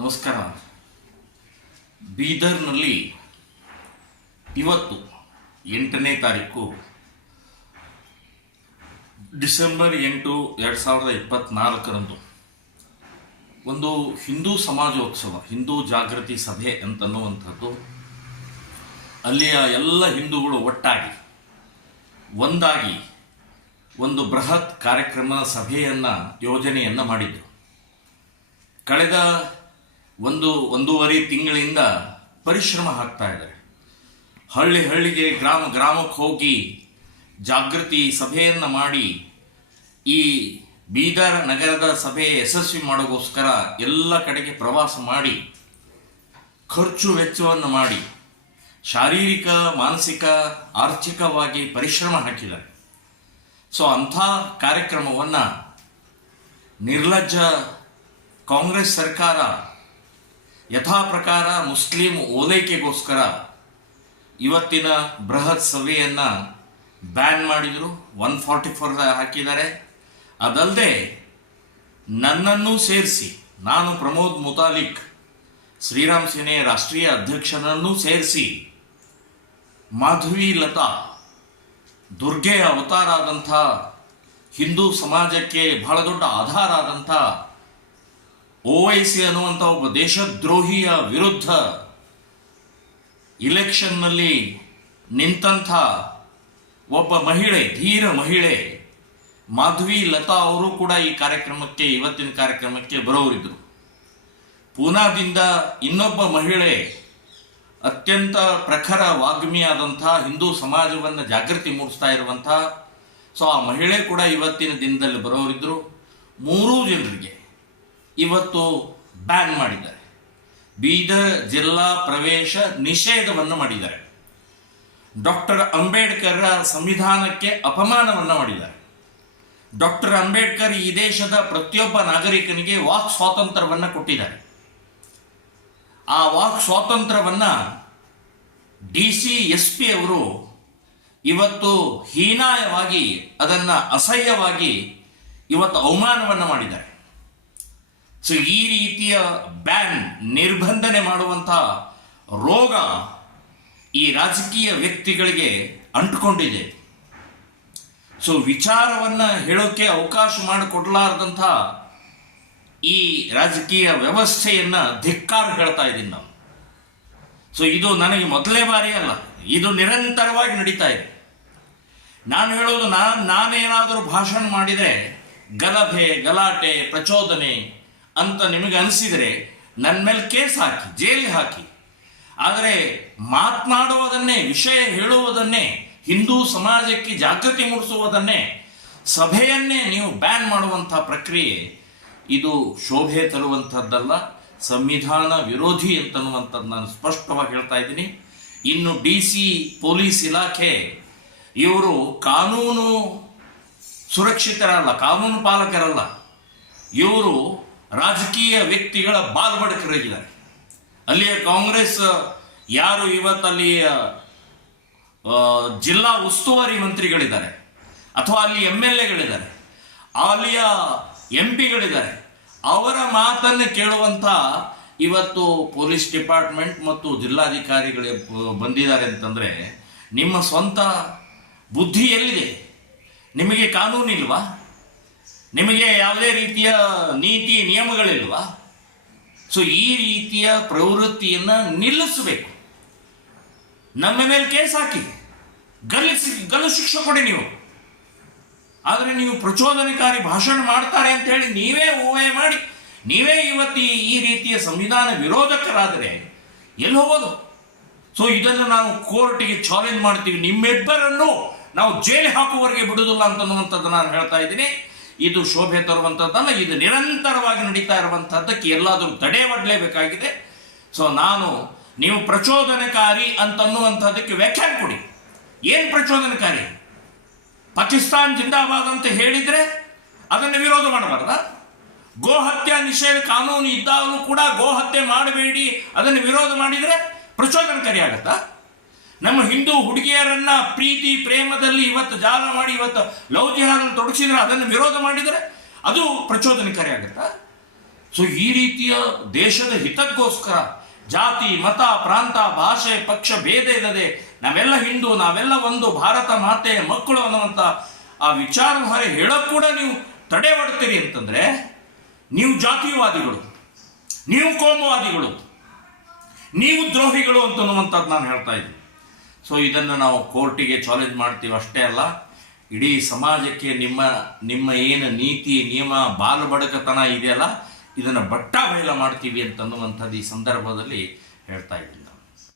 ನಮಸ್ಕಾರ. ಬೀದರ್ನಲ್ಲಿ ಇವತ್ತು 8ನೇ ತಾರೀಕು ಡಿಸೆಂಬರ್ 8, 2024ರಂದು ಒಂದು ಹಿಂದೂ ಸಮಾಜೋತ್ಸವ, ಹಿಂದೂ ಜಾಗೃತಿ ಸಭೆ ಅಂತನ್ನುವಂಥದ್ದು ಅಲ್ಲಿಯ ಎಲ್ಲ ಹಿಂದೂಗಳು ಒಟ್ಟಾಗಿ ಒಂದಾಗಿ ಒಂದು ಬೃಹತ್ ಕಾರ್ಯಕ್ರಮ ಸಭೆಯನ್ನು ಯೋಜನೆಯನ್ನು ಮಾಡಿದ್ರು. ಕಳೆದ ಒಂದೂವರೆ ತಿಂಗಳಿಂದ ಪರಿಶ್ರಮ ಹಾಕ್ತಾ ಇದ್ದಾರೆ. ಹಳ್ಳಿಗೆ ಗ್ರಾಮಕ್ಕೆ ಹೋಗಿ ಜಾಗೃತಿ ಸಭೆಯನ್ನು ಮಾಡಿ ಈ ಬೀದರ್ ನಗರದ ಸಭೆ ಯಶಸ್ವಿ ಮಾಡೋಕ್ಕೋಸ್ಕರ ಎಲ್ಲ ಕಡೆಗೆ ಪ್ರವಾಸ ಮಾಡಿ ಖರ್ಚು ವೆಚ್ಚವನ್ನು ಮಾಡಿ ಶಾರೀರಿಕ, ಮಾನಸಿಕ, ಆರ್ಥಿಕವಾಗಿ ಪರಿಶ್ರಮ ಹಾಕಿದ್ದಾರೆ. ಸೊ ಅಂಥ ಕಾರ್ಯಕ್ರಮವನ್ನು ನಿರ್ಲಜ್ಜ ಕಾಂಗ್ರೆಸ್ ಸರ್ಕಾರ ಯಥಾ ಪ್ರಕಾರ ಮುಸ್ಲಿಂ ಓಲೈಕೆಗೋಸ್ಕರ ಇವತ್ತಿನ ಬೃಹತ್ ಸಭೆಯನ್ನು ಬ್ಯಾನ್ ಮಾಡಿದರು. 144 ಹಾಕಿದ್ದಾರೆ. ಅದಲ್ಲದೆ ನನ್ನನ್ನು ಸೇರಿಸಿ, ನಾನು ಪ್ರಮೋದ್ ಮುತಾಲಿಕ್, ಶ್ರೀರಾಮ್ ಸೇನೆ ರಾಷ್ಟ್ರೀಯ ಅಧ್ಯಕ್ಷನನ್ನು ಸೇರಿಸಿ ಮಾಧವಿ ಲತಾ, ದುರ್ಗೆಯ ಅವತಾರ ಆದಂಥ, ಹಿಂದೂ ಸಮಾಜಕ್ಕೆ ಬಹಳ ದೊಡ್ಡ ಆಧಾರ ಆದಂಥ OIC ಅನ್ನುವಂಥ ಒಬ್ಬ ದೇಶದ್ರೋಹಿಯ ವಿರುದ್ಧ ಇಲೆಕ್ಷನ್ನಲ್ಲಿ ನಿಂತಂಥ ಒಬ್ಬ ಮಹಿಳೆ, ಧೀರ ಮಹಿಳೆ ಮಾಧವಿ ಲತಾ ಅವರು ಕೂಡ ಈ ಕಾರ್ಯಕ್ರಮಕ್ಕೆ, ಇವತ್ತಿನ ಕಾರ್ಯಕ್ರಮಕ್ಕೆ ಬರೋರಿದ್ರು. ಪೂನಾದಿಂದ ಇನ್ನೊಬ್ಬ ಮಹಿಳೆ, ಅತ್ಯಂತ ಪ್ರಖರ ವಾಗ್ಮಿಯಾದಂಥ, ಹಿಂದೂ ಸಮಾಜವನ್ನು ಜಾಗೃತಿ ಮೂಡಿಸ್ತಾ ಇರುವಂಥ, ಸೊ ಆ ಮಹಿಳೆ ಕೂಡ ಇವತ್ತಿನ ದಿನದಲ್ಲಿ ಬರೋರಿದ್ರು. 3 ಜನರಿಗೆ ಇವತ್ತು ಬ್ಯಾನ್ ಮಾಡಿದ್ದಾರೆ. ಬೀದರ್ ಜಿಲ್ಲಾ ಪ್ರವೇಶ ನಿಷೇಧವನ್ನು ಮಾಡಿದ್ದಾರೆ. ಡಾಕ್ಟರ್ ಅಂಬೇಡ್ಕರ್ ಸಂವಿಧಾನಕ್ಕೆ ಅಪಮಾನವನ್ನು ಮಾಡಿದ್ದಾರೆ. ಡಾಕ್ಟರ್ ಅಂಬೇಡ್ಕರ್ ಈ ದೇಶದ ಪ್ರತಿಯೊಬ್ಬ ನಾಗರಿಕನಿಗೆ ವಾಕ್ ಸ್ವಾತಂತ್ರ್ಯವನ್ನು ಕೊಟ್ಟಿದ್ದಾರೆ. ಆ ವಾಕ್ ಸ್ವಾತಂತ್ರ್ಯವನ್ನು DC SP ಅವರು ಇವತ್ತು ಹೀನಾಯವಾಗಿ, ಅದನ್ನು ಅಸಹ್ಯವಾಗಿ ಇವತ್ತು ಅವಮಾನವನ್ನು ಮಾಡಿದ್ದಾರೆ. ಸೊ ಈ ರೀತಿಯ ಬ್ಯಾನ್, ನಿರ್ಬಂಧನೆ ಮಾಡುವಂಥ ರೋಗ ಈ ರಾಜಕೀಯ ವ್ಯಕ್ತಿಗಳಿಗೆ ಅಂಟುಕೊಂಡಿದೆ. ಸೊ ವಿಚಾರವನ್ನು ಹೇಳೋಕೆ ಅವಕಾಶ ಮಾಡಿಕೊಡ್ಲಾರ್ದಂಥ ಈ ರಾಜಕೀಯ ವ್ಯವಸ್ಥೆಯನ್ನು ಧಿಕ್ಕಾರ ಹೇಳ್ತಾ ಇದ್ದೀನಿ ನಾವು. ಸೊ ಇದು ನನಗೆ ಮೊದಲೇ ಬಾರಿ ಅಲ್ಲ, ಇದು ನಿರಂತರವಾಗಿ ನಡೀತಾ ಇದೆ. ನಾನು ಹೇಳೋದು, ನಾನೇನಾದರೂ ಭಾಷಣ ಮಾಡಿದರೆ ಗಲಭೆ, ಗಲಾಟೆ, ಪ್ರಚೋದನೆ ಅಂತ ನಿಮಗೆ ಅನಿಸಿದರೆ ನನ್ನ ಮೇಲೆ ಕೇಸ್ ಹಾಕಿ, ಜೈಲಿಗೆ ಹಾಕಿ. ಆದರೆ ಮಾತನಾಡುವುದನ್ನೇ, ವಿಷಯ ಹೇಳುವುದನ್ನೇ, ಹಿಂದೂ ಸಮಾಜಕ್ಕೆ ಜಾಗೃತಿ ಮೂಡಿಸುವುದನ್ನೇ, ಸಭೆಯನ್ನೇ ನೀವು ಬ್ಯಾನ್ ಮಾಡುವಂಥ ಪ್ರಕ್ರಿಯೆ ಇದು ಶೋಭೆ ತರುವಂಥದ್ದಲ್ಲ, ಸಂವಿಧಾನ ವಿರೋಧಿ ಅಂತನ್ನುವಂಥದ್ದು ನಾನು ಸ್ಪಷ್ಟವಾಗಿ ಹೇಳ್ತಾ ಇದ್ದೀನಿ. ಇನ್ನು DC ಪೊಲೀಸ್ ಇಲಾಖೆ ಇವರು ಕಾನೂನು ಸುರಕ್ಷಿತರಲ್ಲ, ಕಾನೂನು ಪಾಲಕರಲ್ಲ, ಇವರು ರಾಜಕೀಯ ವ್ಯಕ್ತಿಗಳ ಬಾಲ್ಬಡಕರಾಗಿದ್ದಾರೆ. ಅಲ್ಲಿಯ ಕಾಂಗ್ರೆಸ್ ಯಾರು ಇವತ್ತಲ್ಲಿಯ ಜಿಲ್ಲಾ ಉಸ್ತುವಾರಿ ಮಂತ್ರಿಗಳಿದ್ದಾರೆ, ಅಥವಾ ಅಲ್ಲಿ MLAಗಳಿದ್ದಾರೆ, ಅಲ್ಲಿಯ MP ಗಳಿದ್ದಾರೆ, ಅವರ ಮಾತನ್ನು ಕೇಳುವಂಥ ಇವತ್ತು ಪೊಲೀಸ್ ಡಿಪಾರ್ಟ್ಮೆಂಟ್ ಮತ್ತು ಜಿಲ್ಲಾಧಿಕಾರಿಗಳೇ ಬಂದಿದ್ದಾರೆ ಅಂತಂದರೆ ನಿಮ್ಮ ಸ್ವಂತ ಬುದ್ಧಿ ಎಲ್ಲಿದೆ? ನಿಮಗೆ ಕಾನೂನಿಲ್ವಾ? ನಿಮಗೆ ಯಾವುದೇ ರೀತಿಯ ನೀತಿ ನಿಯಮಗಳಿಲ್ವಾ? ಸೊ ಈ ರೀತಿಯ ಪ್ರವೃತ್ತಿಯನ್ನು ನಿಲ್ಲಿಸಬೇಕು. ನಮ್ಮ ಮೇಲೆ ಕೇಸ್ ಹಾಕಿ, ಗಲ್ಲು ಶಿಕ್ಷೆ ಕೊಡಿ ನೀವು. ಆದರೆ ನೀವು ಪ್ರಚೋದನಕಾರಿ ಭಾಷಣ ಮಾಡ್ತಾರೆ ಅಂತೇಳಿ ನೀವೇ ಊಹೆ ಮಾಡಿ, ನೀವೇ ಇವತ್ತು ಈ ರೀತಿಯ ಸಂವಿಧಾನ ವಿರೋಧಕರಾದರೆ ಎಲ್ಲಿ ಹೋಗೋದು? ಸೊ ಇದನ್ನು ನಾವು ಕೋರ್ಟಿಗೆ ಚಾಲೆಂಜ್ ಮಾಡ್ತೀವಿ. ನಿಮ್ಮಿಬ್ಬರನ್ನು ನಾವು ಜೈಲಿಗೆ ಹಾಕುವವರೆಗೆ ಬಿಡುವುದಿಲ್ಲ ಅಂತನ್ನುವಂಥದ್ದು ನಾನು ಹೇಳ್ತಾ ಇದ್ದೀನಿ. ಇದು ಶೋಭೆ ತರುವಂಥದ್ದಲ್ಲ, ಇದು ನಿರಂತರವಾಗಿ ನಡೀತಾ ಇರುವಂಥದ್ದಕ್ಕೆ ಎಲ್ಲಾದರೂ ತಡೆ ಒಡ್ಲೇಬೇಕಾಗಿದೆ. ಸೊ ನೀವು ಪ್ರಚೋದನಕಾರಿ ಅಂತನ್ನುವಂಥದ್ದಕ್ಕೆ ವ್ಯಾಖ್ಯಾನ ಕೊಡಿ. ಏನು ಪ್ರಚೋದನಕಾರಿ? ಪಾಕಿಸ್ತಾನ್ ಜಿಂದಾಬಾದ್ ಅಂತ ಹೇಳಿದರೆ ಅದನ್ನು ವಿರೋಧ ಮಾಡಬಾರ್ದ? ಗೋ ಹತ್ಯೆ ನಿಷೇಧ ಕಾನೂನು ಇದ್ದಾಗಲೂ ಕೂಡ ಗೋ ಹತ್ಯೆ ಮಾಡಬೇಡಿ ಅದನ್ನು ವಿರೋಧ ಮಾಡಿದರೆ ಪ್ರಚೋದನಕಾರಿ ಆಗತ್ತಾ? ನಮ್ಮ ಹಿಂದೂ ಹುಡುಗಿಯರನ್ನ ಪ್ರೀತಿ ಪ್ರೇಮದಲ್ಲಿ ಇವತ್ತು ಜಾಲ ಮಾಡಿ ಇವತ್ತು ಲವ್ ಜಿಹಾದಲ್ಲಿ ತೊಡಗಿಸಿದ್ರೆ ಅದನ್ನು ವಿರೋಧ ಮಾಡಿದರೆ ಅದು ಪ್ರಚೋದನಕಾರಿ ಆಗುತ್ತಾ? ಸೊ ಈ ರೀತಿಯ ದೇಶದ ಹಿತಕ್ಕೋಸ್ಕರ ಜಾತಿ ಮತ ಪ್ರಾಂತ ಭಾಷೆ ಪಕ್ಷ ಭೇದ ಇಲ್ಲದೆ ನಾವೆಲ್ಲ ಹಿಂದೂ, ನಾವೆಲ್ಲ ಒಂದು ಭಾರತ ಮಾತೆಯ ಮಕ್ಕಳು ಅನ್ನುವಂಥ ಆ ವಿಚಾರಧಾರೆ ಹೇಳೋಕೆ ಕೂಡ ನೀವು ತಡೆ ಒಡ್ತೀರಿ ಅಂತಂದ್ರೆ ನೀವು ಜಾತಿವಾದಿಗಳು, ನೀವು ಕೋಮುವಾದಿಗಳು, ನೀವು ದ್ರೋಹಿಗಳು ಅಂತನ್ನುವಂಥದ್ದು ನಾನು ಹೇಳ್ತಾ ಇದ್ದೀನಿ. ಸೊ ಇದನ್ನು ನಾವು ಕೋರ್ಟಿಗೆ ಚಾಲೆಂಜ್ ಮಾಡ್ತೀವಿ ಅಷ್ಟೇ ಅಲ್ಲ, ಇಡೀ ಸಮಾಜಕ್ಕೆ ನಿಮ್ಮ ಏನು ನೀತಿ ನಿಯಮ ಬಾಲು ಬಡಕತನ ಇದೆಯಲ್ಲ ಇದನ್ನು ಬಟ್ಟ ಬಯಲ ಮಾಡ್ತೀವಿ ಅಂತನ್ನುವಂಥದ್ದು ಈ ಸಂದರ್ಭದಲ್ಲಿ ಹೇಳ್ತಾ ಇದ್ದೀನಿ.